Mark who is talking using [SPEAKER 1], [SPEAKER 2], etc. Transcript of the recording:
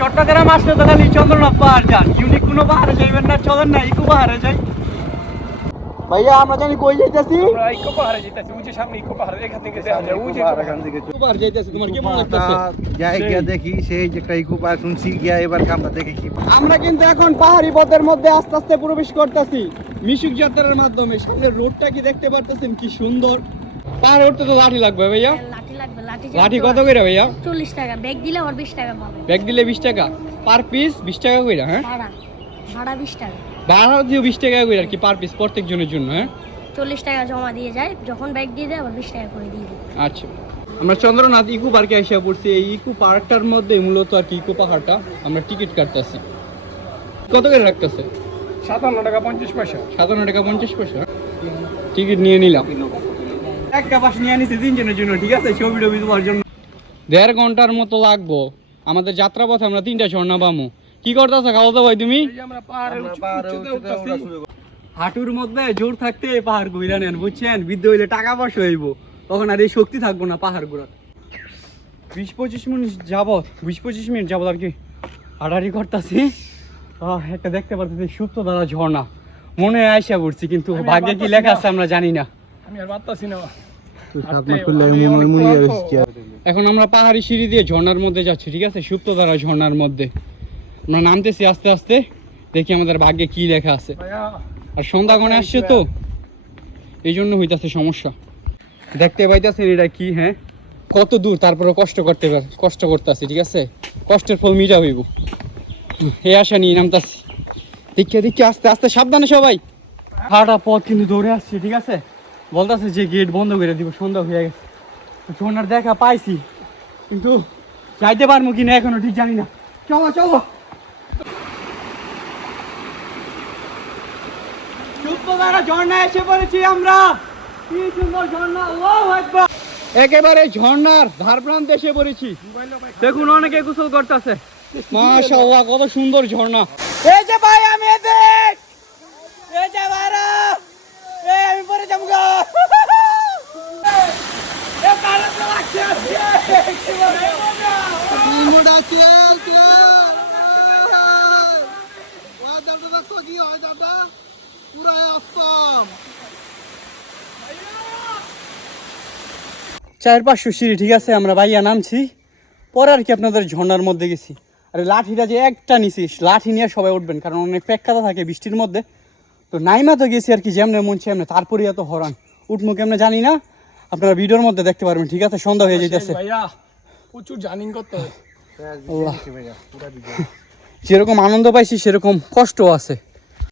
[SPEAKER 1] চট্টগ্রাম আসলে তো খালি চন্দ্রনাথ পাহাড় যান। ইউনিক কোনো পাহাড়ে যাইবেন না চলেন না ইকো পাহাড়ে যাই। ভাইয়া আমরা জানি কই যাইতেছি?
[SPEAKER 2] আমরা ইকো পাহাড়ে ওই সামনে ইকো পাহাড় এখান থেকে দেখা যায়
[SPEAKER 1] ইকো পাহাড় যাইতেছি তোমার কেমন লাগতেছে?
[SPEAKER 3] যাই গিয়া দেখি সেই যে একটা ইকো পার্ক শুনছি গিয়া এবার আমরা দেখি কি
[SPEAKER 1] আমরা কিন্তু এখন পাহাড়ি পথের মধ্যে আস্তে আস্তে প্রবেশ করতেছি। মিশুক যাত্রার মাধ্যমে সামনে রোডটা কি দেখতে পারতেছেন? কি সুন্দর। পাহাড়ে উঠতে তো লাঠি লাগবে ভাইয়া।
[SPEAKER 4] লাঠি
[SPEAKER 1] কত করে ভাইয়া?
[SPEAKER 4] চল্লিশ টাকা। ব্যাগ দিলে ওর বিশ টাকা পাবে।
[SPEAKER 1] ব্যাগ দিলে বিশ টাকা? পার পিস বিশ টাকা করে হ্যাঁ?
[SPEAKER 4] ভাড়া। ভাড়া বিশ টাকা।
[SPEAKER 1] ভাড়া দিও বিশ টাকা করে আর কি পার পিস প্রত্যেক জনের জন্য হ্যাঁ?
[SPEAKER 4] চল্লিশ টাকা জমা দিয়ে যায়। যখন ব্যাগ দিয়ে দেয় আবার বিশ টাকা করে দিয়ে দিই
[SPEAKER 1] আচ্ছা। আমরা চন্দ্রনাথ ইকো পার্কে এসে পড়ছি। এই ইকো পার্কটার মধ্যে মূলত আর কি ইকো পাহাড়টা আমরা টিকিট কাটতেছি। কত করে রাখতেছে?
[SPEAKER 2] সাতান্ন টাকা পঞ্চাশ পয়সা।
[SPEAKER 1] সাতান্ন টাকা পঞ্চাশ পয়সা টিকিট নিয়ে নিলাম। একটা বাস নিয়ে নিছি তিনজনের জন্য ঠিক আছে? ছবি টবি তোমার জন্য। দেড় ঘণ্টার মতো লাগবো। আমাদের যাত্রাপথে আমরা তিনটা ঝর্ণা পামু। কি করতেছো খাওয়া দাওয়া ভাই তুমি? হাঁটুর মধ্যে জোর থাকতে পাহাড় ঘুরা নেন বুঝছেন? বৃদ্ধ হইলে টাকা পয়সা হইব। তখন আর এই শক্তি থাকব না পাহাড় ঘোরার। বিশ পঁচিশ মিনিট যাবত বিশ পঁচিশ মিনিট যাবত আর কি হাঁটাহাঁটি করতেছি। একটা দেখতে পারতেছি সুপ্ত দ্বারা ঝর্ণা। মনে হয় আইসা পড়ছি কিন্তু ভাগ্যে কি লেখা আছে আমরা জানি না। এখন আমরা পাহাড়ি সিঁড়ি দিয়ে ঝর্ণার মধ্যে যাচ্ছি ঠিক আছে? সুপ্ত দ্বারা ঝর্ণার মধ্যে। আমরা নামতেছি আস্তে আস্তে দেখি আমাদের ভাগ্যে কি লেখা আছে। আর সন্ধ্যা গণে আসছে তো। এই জন্য হইতাছে সমস্যা। দেখতে পাইতাছেন এটা কি হ্যাঁ? কত দূর তারপরে কষ্ট করতে পার কষ্ট করতেছি ঠিক আছে? কষ্টের ফল মিটা হইব। এই আশা নিয়ে নামতাছি। দেখে দেখে আস্তে আস্তে সাবধানে সবাই। হাঁটা পথ কিন্তু দৌড়ে আসছি ঠিক আছে? বলতেছে যে গেট বন্ধ করে দিব, সন্ধ্যা হয়ে গেছে। ঝর্ণার দেখা পাইছি, কিন্তু যাইতে পারব কিনা এখনও ঠিক জানি না। চলো চলো। ঝর্ণা এসে পড়েছি আমরা। কি সুন্দর ঝর্ণা আকবার। একেবারে ঝর্ণার এসে পড়েছি। দেখুন, অনেকে গোসল কত সুন্দর ঝর্ণা। এই যে ভাই, আমি এই যে ভাইরা এই আমি পরে যাব গা এ কারে তো লাগছে কি বলে
[SPEAKER 3] ওয়া দাদা হয় দাদা পুরা
[SPEAKER 1] চার পাঁচশো সিঁড়ি ঠিক আছে? আমরা বাইয়া নামছি। পরে আর কি আপনাদের ঝর্ণার মধ্যে গেছি। আর লাঠিটা যে একটা নিছিস লাঠি নিয়ে সবাই উঠবেন কারণ অনেক প্যাককাতা থাকে বৃষ্টির মধ্যে। তো নাইমা তো গেছি আর কি যেমনে মন চেমনে তারপরে এত হরান উঠবো কেমনে জানি না আপনারা ভিডিওর মধ্যে দেখতে পারবেন ঠিক আছে? সন্ধ্যা হয়ে যেতেছে
[SPEAKER 2] প্রচুর জার্নিং করতে হয়।
[SPEAKER 1] যেরকম আনন্দ পাইছি সেরকম কষ্ট আছে।